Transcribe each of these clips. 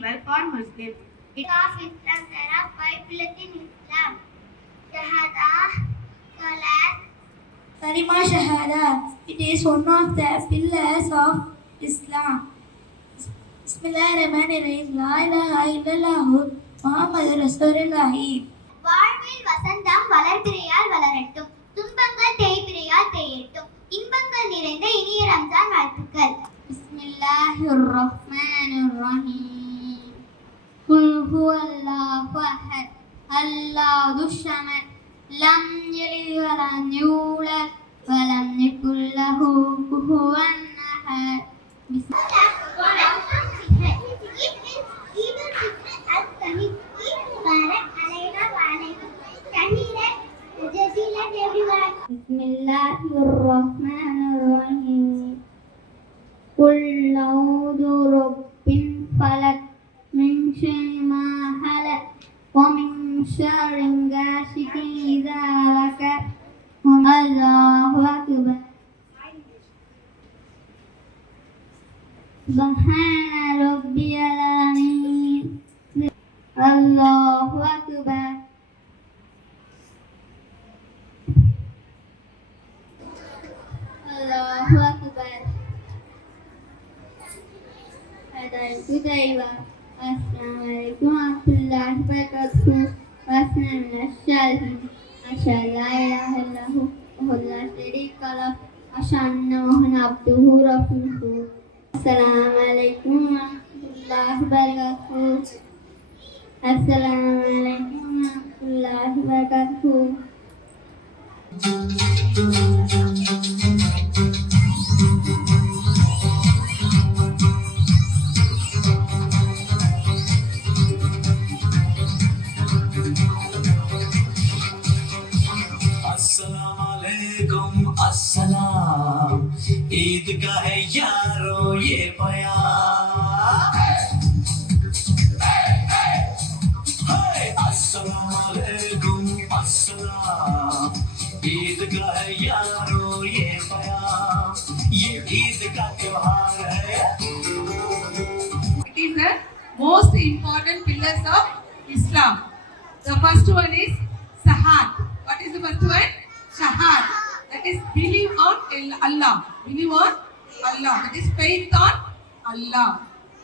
festival for Muslims. Of Islam, there are 5 pillars in Islam. Shahada, Salat, Kalima Shahada. It is one of the pillars of Islam. Bismillahirrahmanirrahim. La ilaha illallah Muhammadur Rasulullah. வாழ்வில் வசந்தம் வளர்பிறையால் வளரட்டும், துன்பங்கள் தேய்பிறையால் தேயட்டும், இன்பங்கள் நிறைந்த இனிய ரம்ஜான் வாழ்த்துக்கள். பிஸ்மில்லாஹிர்ரஹ்மானிர்ரஹீம். குல் ஹுவல்லாஹு அஹத், அல்லாஹு ஸமத், லம் யலித் வலம் யூலத் வலம் யகுல் லஹு குஃபுவன் அஹத். Bismillahirrahmanirrahim. Qul a'udzu birabbil falaq min syarri ma khalaq wa min syarri ghasiqin idza waqab. Allahu akbar. Subhana rabbiyal azim. Allahu akbar. Allahu akbar. Hudaywa. Assalamualaikum warahmatullahi wabarakatuh. Wassalamualaikum. Asyhadu la ilaha illallah wa la syarika lah. Asyhadu anna Muhammadan abduhu wa rasuluhu. Assalamualaikum warahmatullahi wabarakatuh. Assalamualaikum warahmatullahi wabarakatuh. अस्सलाम ईद का है यारो ये बयान। अस्सलाम वालेकुम अस्सलाम ईद का है यारो ये बयान, ये ईद का त्योहार है। It is the most important pillars of Islam. The first one is Sahat. What is the first one? Shahad. That is believe on Allah. Believe on Allah. That is faith on Allah.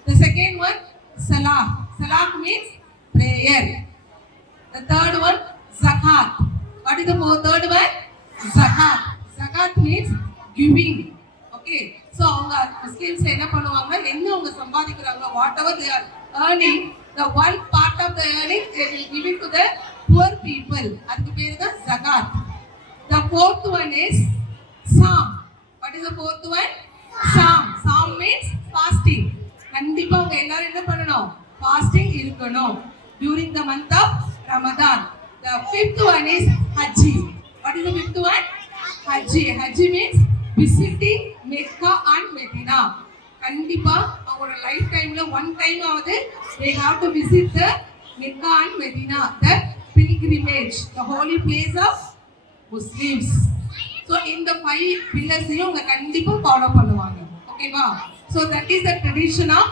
The second one, Salah. Salah means prayer. The third one, Zakat. What is the third one? Zakat. Zakat means giving. Okay. So, Muslims என்ன பண்ணுவாங்கன்னா என்ன அவங்க சம்பாதிக்கிறாங்க, whatever they are earning, the one part of the earning they will give it to the poor people. அதுக்கு பேரு தான் Zakat. The fourth one is Psalm. What is the fourth one? Psalm. Psalm means fasting. கண்டிப்பா அவங்க எல்லாரும் என்ன பண்ணணும்? Fasting இருக்கணும் during the month of Ramadan. The fifth one is Hajj. What is the fifth one? Hajj. Hajj means visiting Mecca and Medina. கண்டிப்பா அவங்களோட life டைம்ல one time ஆவது they have to visit the Mecca and Medina, the pilgrimage, the holy place of Muslims. So in the 5 pillars அவங்க கண்டிப்பா follow பண்ணுவாங்க. ஓகேவா? So that is the tradition of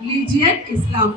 religion Islam.